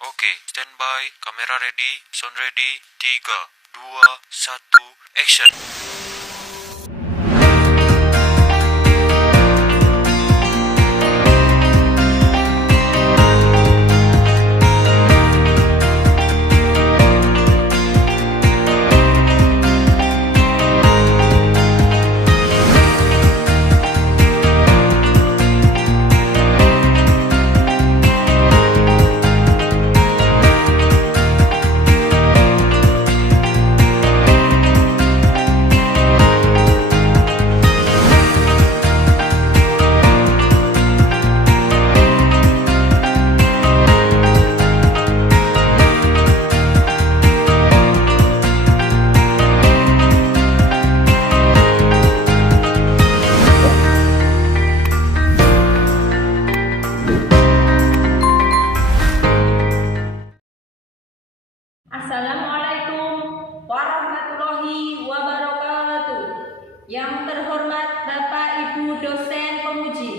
Oke, standby, kamera ready, sound ready, 3, 2, 1, action. Assalamualaikum warahmatullahi wabarakatuh. Yang terhormat Bapak Ibu dosen pemuji,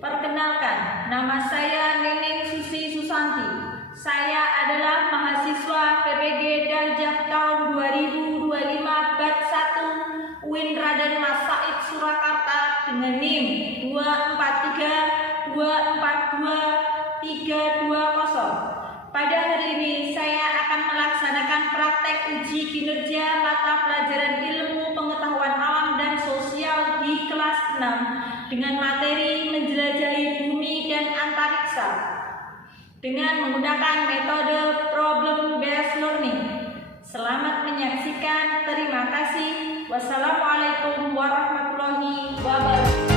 perkenalkan, nama saya Neneng Susi Susanti. Saya adalah mahasiswa PPG Daljab tahun 2025 bat 1 UIN Raden Mas Said Surakarta dengan NIM 243242320. Pada hari ini saya akan melaksanakan praktek uji kinerja mata pelajaran ilmu pengetahuan alam dan sosial di kelas 6 dengan materi menjelajahi bumi dan antariksa dengan menggunakan metode problem based learning. Selamat menyaksikan, terima kasih. Wassalamualaikum warahmatullahi wabarakatuh.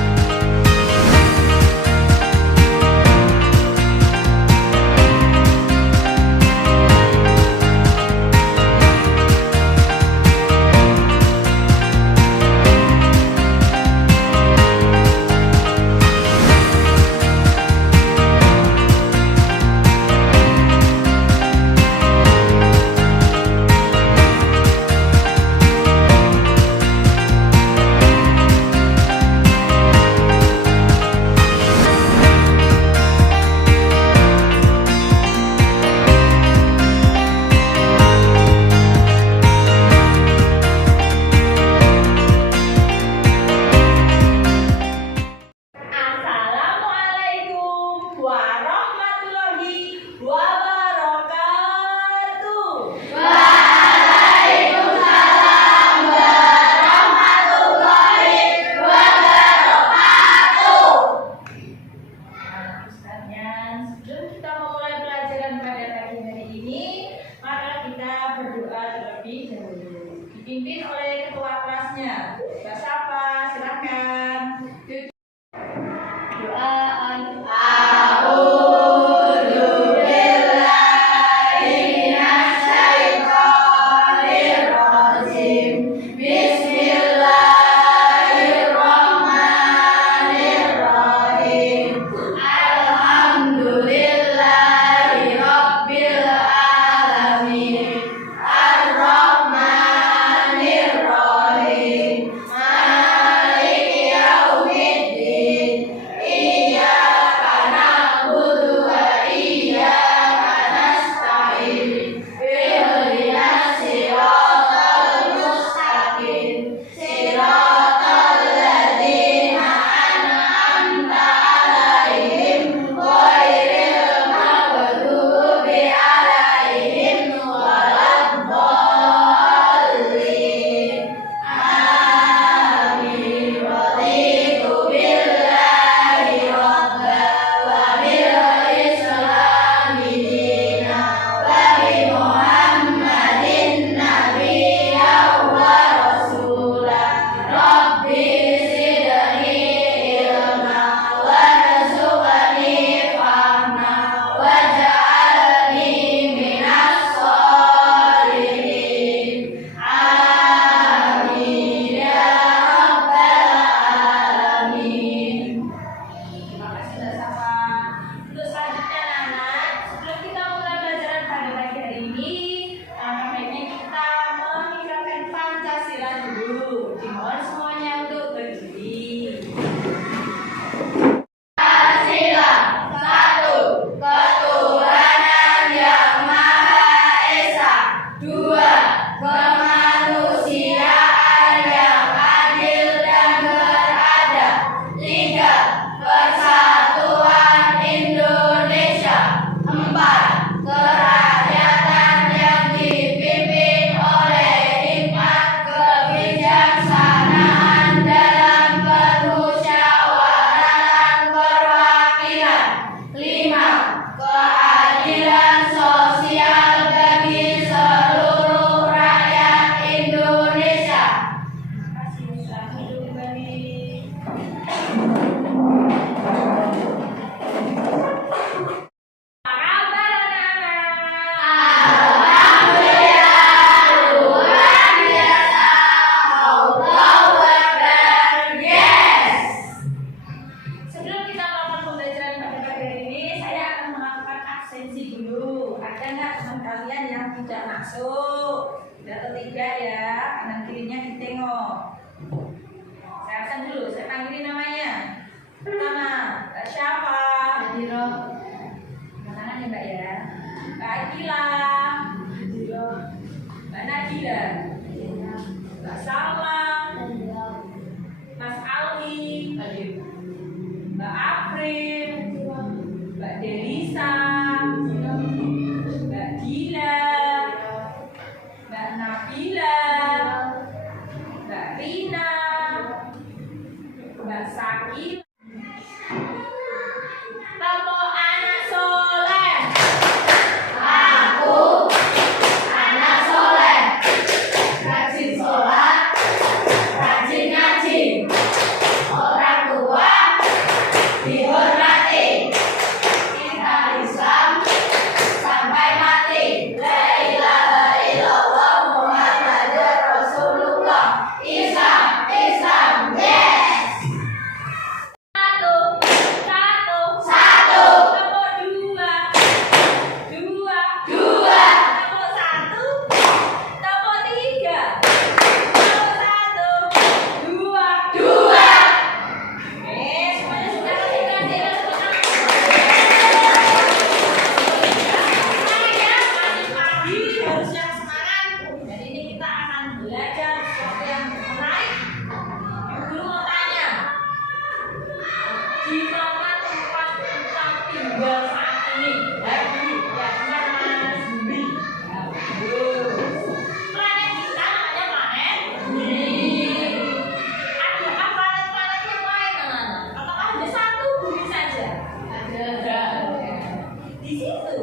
Dipimpin oleh ketua kelasnya. Bapak siapa? Silakan. Doa. ada nggak teman kalian yang tidak masuk? Sudah ketiga ya, kanan kirinya ditengok. Saya absen dulu, saya panggilin namanya. Pertama, Mbak siapa? Hadiro. Tangan ya Mbak ya. Mbak Akila, Hadiro. Mbak Nabila, Mbak Salma, Mas Ali, Mbak April, Mbak Delisa, Mbak Dila, Mbak Nabila, Mbak Rina, Mbak Sakila. Tepuk anak soleh. Aku anak soleh, rajin sholat, rajin ngaji, orang tua dihormati, kita Islam sampai mati. La ilaha illallah Muhammadur Rasulullah. Islam, Islam, yes. Satu. Satu, Tepuk dua. dua, Tepuk satu. Tepuk tiga. Tepuk satu. Dua. dua. Semuanya sudah kasih pagi harus yang semangat. Dan ini kita akan belajar sesuatu yang menarik. Yang dulu mau tanya, di mana tempat kita tinggal saat ini? Lagi, ya benar Mas Budi. Ya, bagus. Planet kita namanya planet Bumi. Adakah planet-planet yang lain, anak-anak? Apakah hanya satu bumi saja? Ada. Di situ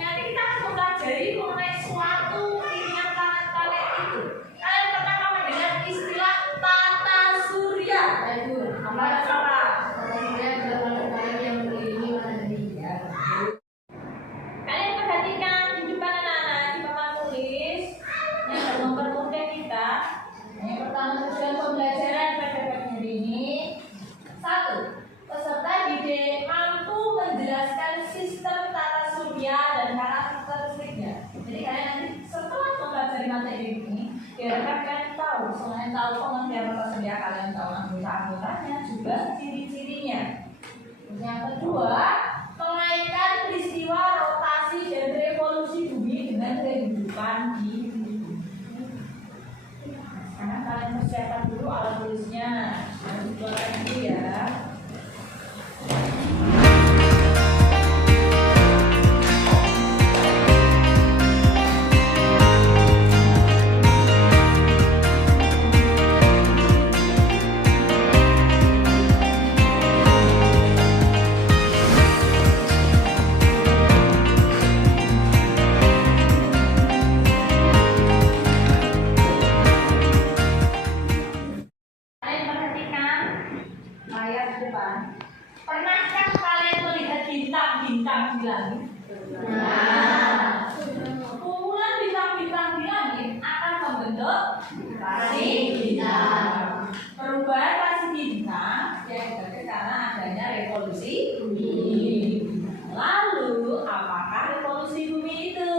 nanti kita akan mempelajari mengenai suatu pilihan planet-planet itu. Kalian pernah mendengar istilah tata surya? Apa apa? Kalian perhatikan di depan anak-anak di papan tulis yang akan mempermudah kita. Yang pertama tujuan pembelajaran pada pagi hari ini. Satu, peserta didik mampu menjelaskan sistem tata surya dan karakteristiknya. Jadi kalian nanti setelah mempelajari materi ini, diharapkan kalian tahu, selain tahu pengertian tata surya, kalian tahu anggota-anggotanya juga ciri-cirinya. Terus yang kedua, mengaitkan peristiwa rotasi dan revolusi bumi dengan kehidupan di bumi. Sekarang kalian persiapkan dulu alat tulisnya. Harus dikeluarkan dulu ya. Kalian perhatikan layar di depan. Pernahkah kalian melihat bintang-bintang di langit? Nah. Kumpulan bintang-bintang di langit akan membentuk rasi bintang. Perubahan rasi bintang disebabkan karena adanya revolusi bumi. Lalu, apakah revolusi bumi itu?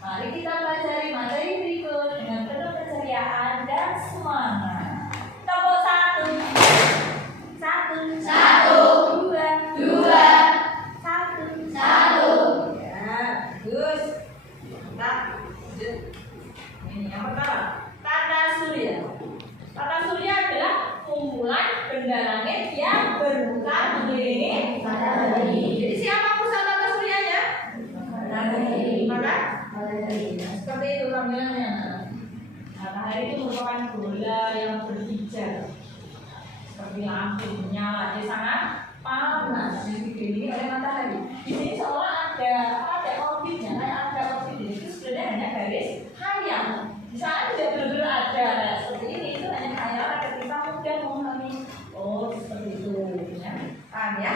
Mari kita pelajari materi berikut dengan penuh keceriaan dan semangat. Tepuk satu. Satu. Dua. Dua. Satu. Ya, bagus. Mantap. Lanjut. Ini yang pertama, tata surya. Tata surya adalah kumpulan benda langit yang bermuka mengelilingi matahari. Jadi siapa pusat tata suryanya? Matahari. Maka seperti itu tampilannya. Matahari itu merupakan bola yang berhijau seperti lampu menyala, dia sangat panas dikelilingi oleh matahari. Di sini seolah ada orbitnya, kayak ada orbit. Itu sebenarnya hanya garis hayal. Di sana tidak benar-benar ada kayak seperti ini. Itu hanya hayalan ketika mudah memahami. Oh seperti itu, ya. Paham ya?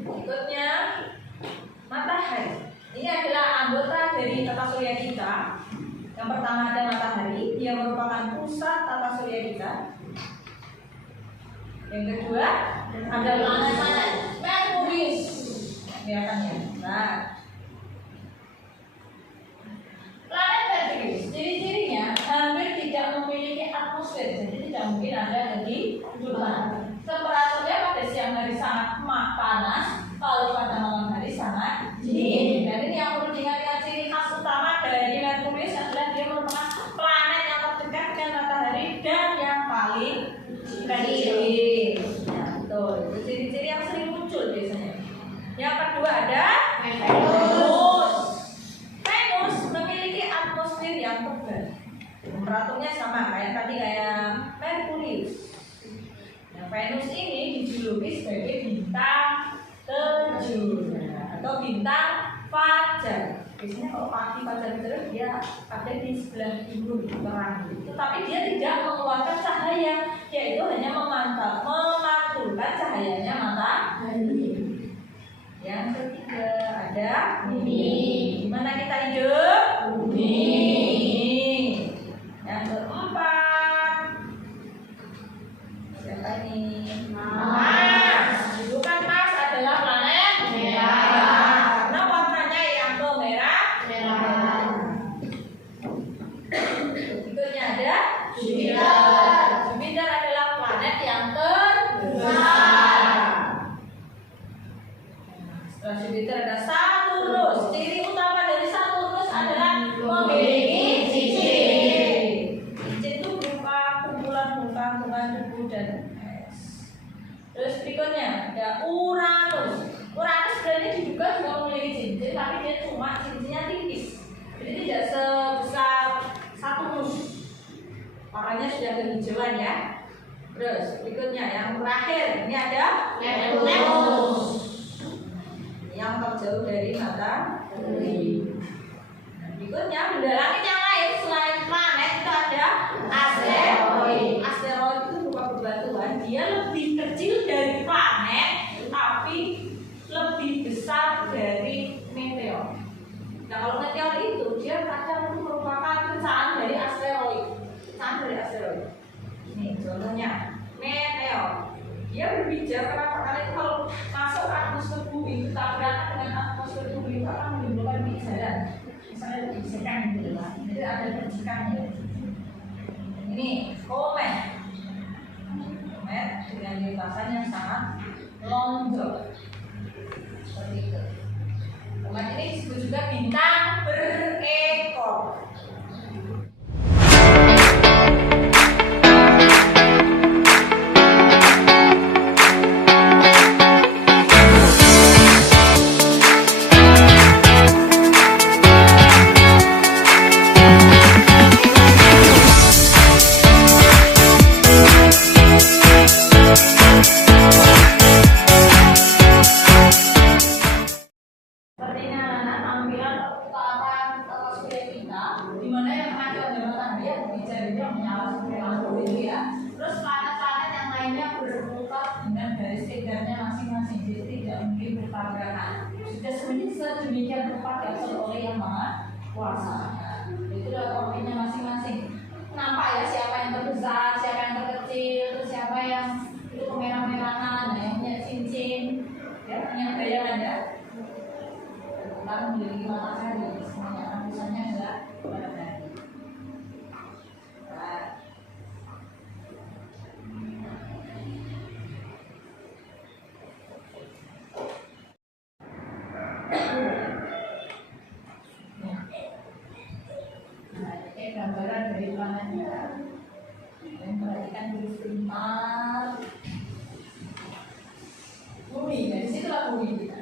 Berikutnya matahari. Ini adalah anggota dari tata surya kita. Yang pertama ada matahari, dia merupakan pusat tata surya kita. Yang kedua ada planet Merkurius, kelihatan ya. Nah, planet Merkurius, ciri-cirinya hampir tidak memiliki atmosfer, jadi tidak mungkin ada di bulan. Temperaturnya pada siang hari sangat panas, kalau pada malam hari sangat dingin. Dan ini yang perlu diingat, ciri khas utama dari Merkurius adalah dia merupakan planet yang terdekat dengan matahari dan yang paling kecil. Nah, betul. Itu ciri-ciri yang sering muncul biasanya. Yang kedua ada Venus. Venus memiliki atmosfer yang tebal. Temperaturnya sama kayak Merkurius. Nah, Venus ini dijuluki sebagai bintang 7 atau bintang fajar. Biasanya kalau pagi fajar terus dia ada di sebelah timur terang. Tetapi dia tidak mengeluarkan cahaya, yaitu hanya memantulkan cahayanya matahari. Yang ketiga ada bumi. Di mana kita hidup? Bumi. Yang keempat siapa ini? Mars. Bukan Mars adalah planet merah. Karena warnanya yang kemerah. Berikutnya ada Jupiter. Jupiter adalah planet yang terbesar. Setelah Jupiter ada Saturnus. Ciri utama dari Saturnus adalah memiliki cincin. Cincin itu berupa kumpulan bunga debu dan es. Terus berikutnya ada Uranus. Uranus sebenarnya diduga juga memiliki cincin, tapi dia cuma cincinnya tipis. Jadi tidak sebesar Saturnus. Warnanya sudah kehijauan ya. Terus berikutnya yang terakhir ini ada Neptunus. Yang terjauh dari matahari. Nah, berikutnya benda langit yang lain selain planet itu ada asteroid. Asteroid itu berupa bebatuan, dia lebih kecil dari planet, tapi lebih besar dari meteor. Nah, kalau meteor itu dia kadang merupakan pecahan dari asteroid. Ini contohnya meteor. Dia berbija karena itu kalau masuk ke atmosfer bumi itu tabrakan dengan atmosfer bumi itu akan menimbulkan pijaran. Misalnya percikan gitu lah. Jadi ada percikannya. Ini komet. Komet dengan lintasan yang sangat lonjong. Seperti itu. Komet ini disebut juga bintang berekor. Sedemikian rupa diatur oleh Yang Maha Kuasa. Itulah tokohnya masing-masing. Nampak ya siapa yang terbesar, siapa yang terkecil, terus siapa yang itu kemerah-merahan, yang punya cincin, ya punya bayangan ya. Bukan memiliki matahari, semuanya rangkusannya adalah matahari. Gambaran dari planetnya. Dan perhatikan dulu sebentar. Bumi, dari situlah bumi kita.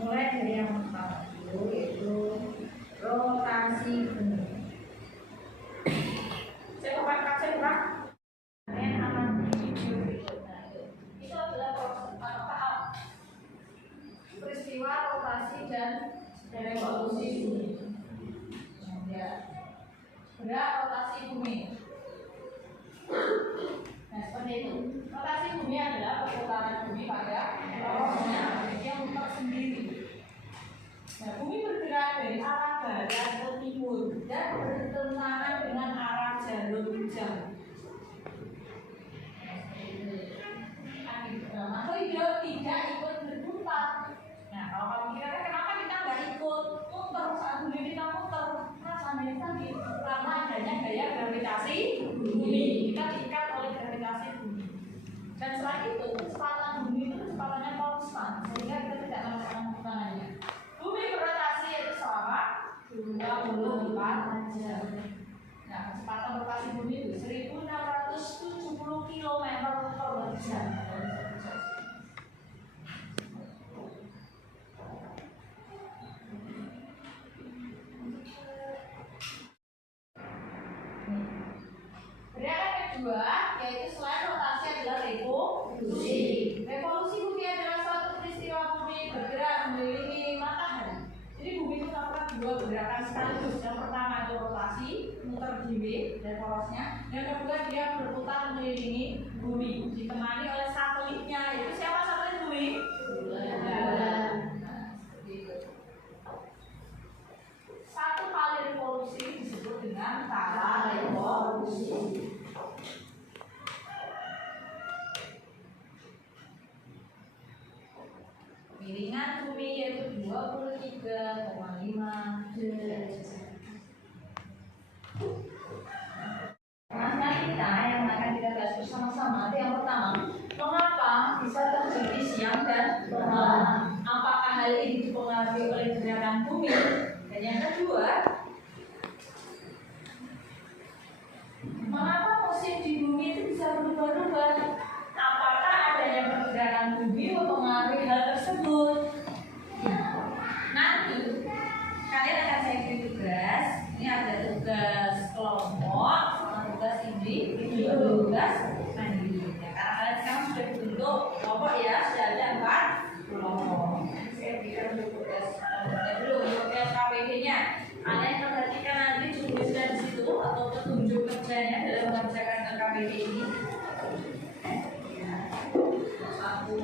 Mulai dari yang pertama dulu, yaitu rotasi bumi. Itu adalah peristiwa rotasi dan revolusi bumi. Gerak rotasi bumi. Nah, seperti itu. Rotasi bumi adalah perputaran bumi pada orosnya yang muter sendiri. Nah, bumi bergerak dari arah barat ke timur dan bertentangan dengan arah jalur jam. Makhluk tidak ikut berputar. Nah, kalau kamu kira kenapa kita nggak ikut muter saat bumi kita muter? Karena tadi karena adanya gaya gravitasi bumi, kita diikat oleh gravitasi bumi. Dan selain itu, kecepatan bumi itu kecepatannya konstan, sehingga kita tidak merasakan putarannya. Bumi berotasi yaitu selama 24 jam. Nah, kecepatan rotasi bumi itu 1670 km per jam. Gerakan kedua yaitu selain rotasi adalah revolusi. Revolusi bumi adalah suatu peristiwa bumi bergerak mengelilingi matahari. Jadi bumi itu melakukan dua gerakan sekaligus. Yang pertama itu rotasi, muter di dan porosnya. Yang kedua dia berputar mengelilingi bumi, ditemani oleh satelitnya. Itu siapa satelit bumi? Bulan. Satu kali revolusi disebut dengan kala revolusi. Miringan bumi yaitu 23,5 derajat. Nah, kita yang akan kita bahas bersama-sama. Yang pertama, mengapa bisa terjadi siang dan malam? Apakah hal ini dipengaruhi oleh gerakan bumi? Dan yang kedua, mengapa musim di bumi itu bisa berubah-ubah? Apakah adanya pergerakan bumi mempengaruhi hal tersebut? Nanti kalian akan saya beri tugas. Ini ada tugas kelompok, tugas individu, tugas mandiri. Ya, karena kalian sekarang sudah dibentuk kelompok ya, sudah ada 4 kelompok. Saya berikan tugas dulu tugas KPD-nya. Kalian perhatikan nanti tuliskan di situ atau petunjuk kerjanya dalam mengerjakan KPD ini. Satu.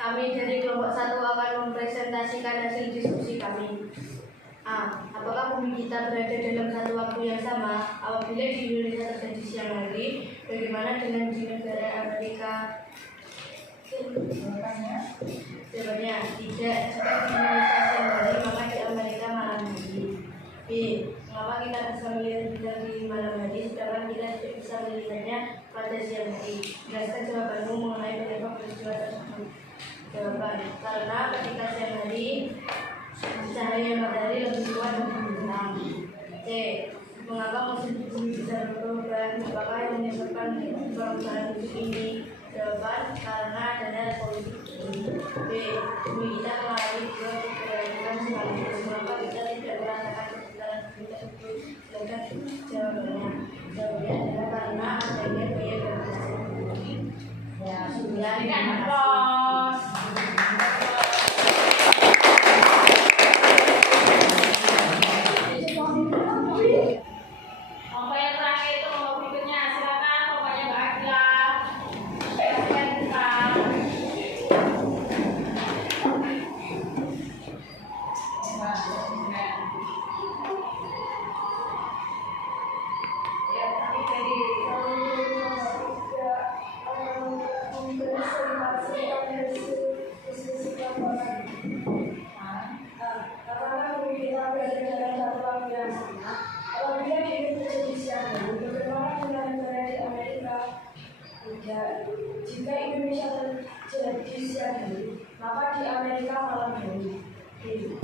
Kami dari kelompok 1 akan mempresentasikan hasil diskusi kami. A. Apakah bumi kita berada dalam satu waktu yang sama? Apabila di Indonesia terjadi siang hari, bagaimana dengan di negara Amerika? Jawabannya tidak. Jika di Indonesia siang hari, maka di Amerika malam hari. B. Mengapa kita bisa melihat bintang di malam hari, sedangkan kita tidak bisa melihatnya pada siang hari? Jelaskan jawabanmu mengenai penyebab peristiwa tersebut. Jawaban: karena ketika siang hari cahaya matahari lebih kuat dari bintang. C. Mengapa musim bumi bisa berubah? Apakah yang menyebabkan perubahan musim ini? Jawaban: karena adanya polusi bumi. B. Bumi kita mengalami dua perbedaan sekaligus. Mengapa kita tidak merasakan perbedaan bumi tersebut? Jawabannya adalah karena adanya gaya gravitasi bumi. Ya, sudah. Terima kasih. Kelompok yang terakhir itu kelompok berikutnya, silakan kelompoknya Mbak Agila. Silakan buka. Ya, tapi jadi jika Indonesia terjadi siang hari, maka di Amerika malam hari.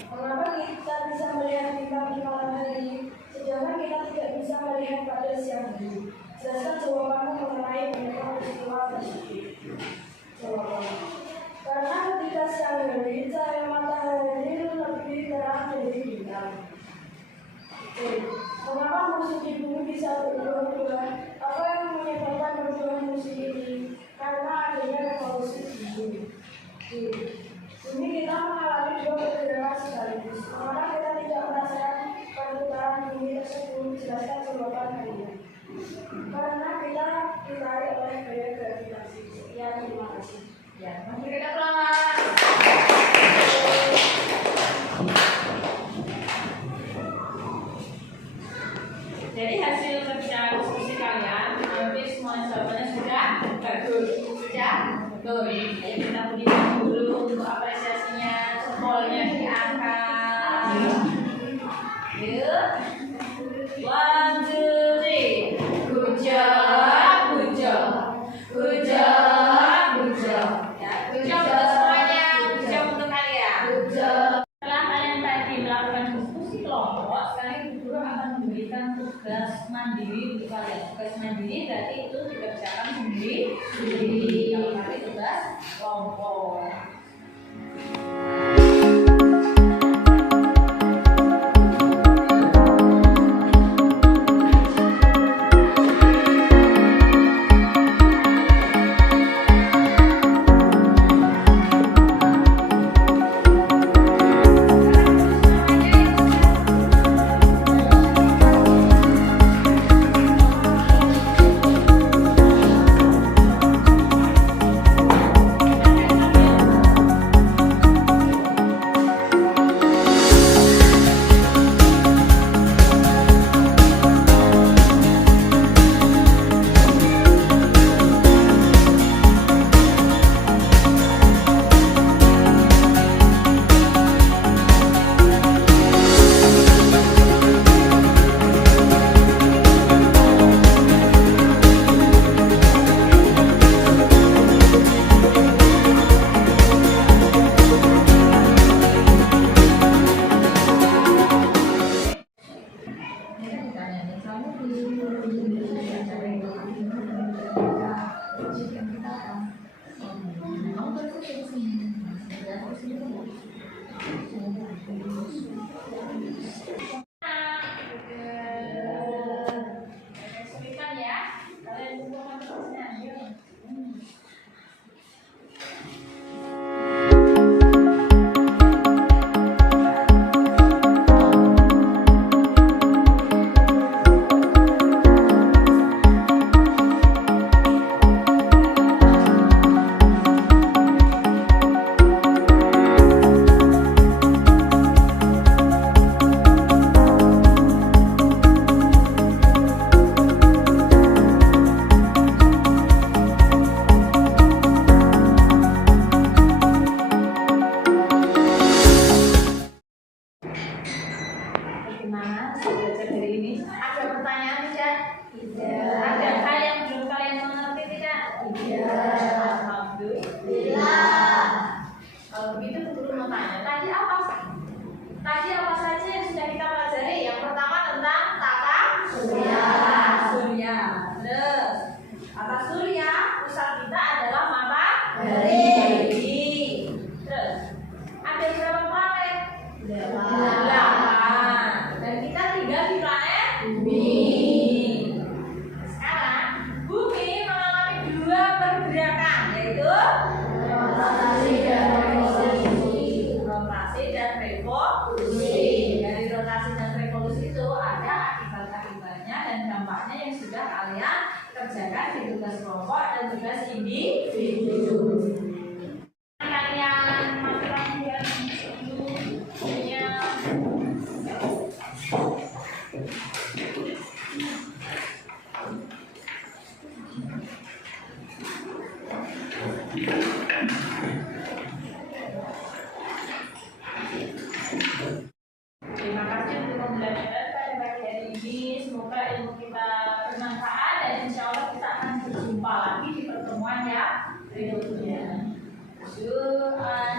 Mengapa kita bisa melihat bintang di malam hari, sedangkan kita tidak bisa melihat pada siang hari? Jelaskan jawabanmu mengenai penyebab peristiwa tersebut. Jawaban: karena ketika siang hari, cahaya matahari lebih terang dari bintang. Mengapa musim di bumi bisa berubah-ubah? Apa yang menyebabkan perubahan musim ini? Karena adanya revolusi bumi. Bumi kita mengalami dua pergerakan sekaligus. Mengapa kita tidak merasakan perputaran bumi tersebut? Jelaskan jawaban kalian. Karena kita ditarik oleh gaya gravitasi. Ya, terima kasih. ya, masih kita selamat. Jadi hasil perbincangan diskusi kalian, hampir semua jawabannya sudah bagus, sudah betul. Ayo kita berikan dulu untuk apresiasinya, jempolnya diangkat. Yuk, 1, 2, 3, good job, good job, good job, good job. Ya, good job untuk semuanya, good job untuk kalian. Good job. Setelah kalian tadi melakukan diskusi kelompok, sekarang Ibu Guru akan memberikan tugas mandiri untuk kalian. Tugas mandiri berarti itu dikerjakan sendiri. Kalau nanti tugas kelompok. Iya. Alhamdulillah. Kalau begitu guru mau tanya, tadi apa saja yang sudah kita pelajari? Yang pertama tentang tata surya. Terus tata surya, pusat kita adalah matahari. Terus ada berapa planet? 8. Dan kita tinggal di planet bumi. Sekarang bumi mengalami 2 pergerakan, yaitu Rotasi dan revolusi. rotasi dan revolusi. Dari rotasi dan revolusi itu ada akibat-akibatnya dan dampaknya yang sudah kalian kerjakan di tugas kelompok dan tugas individu. Kalian masing-masing yang punya terima kasih untuk pembelajaran pada pagi hari ini. Semoga ilmu kita bermanfaat dan insya Allah kita akan berjumpa lagi di pertemuan yang berikutnya. Syu'an.